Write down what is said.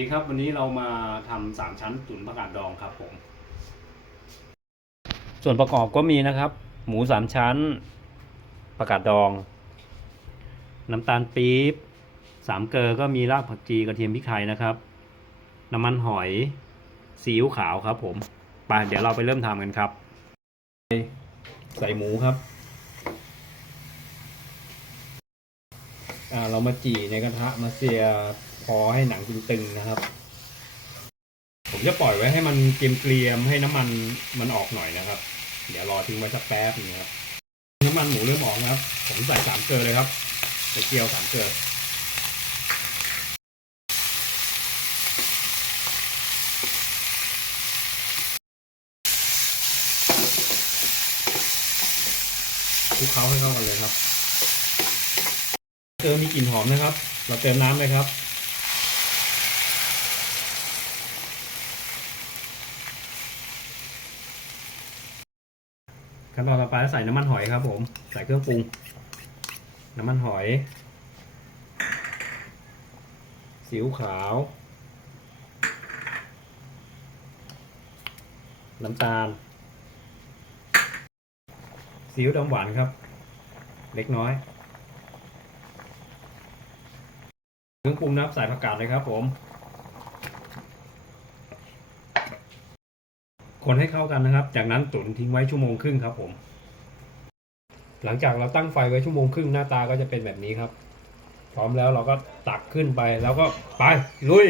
สวัสดีครับวันนี้เรามาทำสามชั้นตุ๋นผักกาดดองครับผม ส่วนประกอบก็มีนะครับ หมูสามชั้นผักกาดดอง น้ำตาลปี๊บสามเกลือก็มีรากผักชีกระเทียมพริกไทยนะครับ น้ำมันหอยซีอิ๊วขาวครับผมไปเดี๋ยวเราไปเริ่มทำกันครับ ใส่หมูครับ อ่า เรามาจี่ในกระทะมาเสียพอให้หนังตึงๆนะครับ ผมจะปล่อยไว้ให้มันเกรียมๆให้น้ำมันมันออกหน่อยนะครับ เดี๋ยวรอทิ้งไว้สักแป๊บนึงครับน้ำมันหมูเริ่มออกนะครับ ผมใส่สามเกลือเลยครับใส่เกียวสามเกลือคลุกเคล้าให้เข้ากันเลยครับ ติมมีกลิ่นหอมนะครับ เราเติมน้ำเลยครับ ขั้นตอนต่อไปใส่น้ำมันหอยครับผม ใส่เครื่องปรุง น้ำมันหอยสิวขาว น้ำตาลซีอิ๊วดำหวานครับ เล็กน้อย เครื่องปรุงน้ำใส่ผักกาดเลยครับผม คนให้เข้ากันนะครับ จากนั้นตุ๋นทิ้งไว้ชั่วโมงครึ่งครับผม หลังจากเราตั้งไฟไว้ชั่วโมงครึ่งหน้าตาก็จะเป็นแบบนี้ครับ พร้อมแล้วเราก็ตักขึ้นไปแล้วก็ไปลุย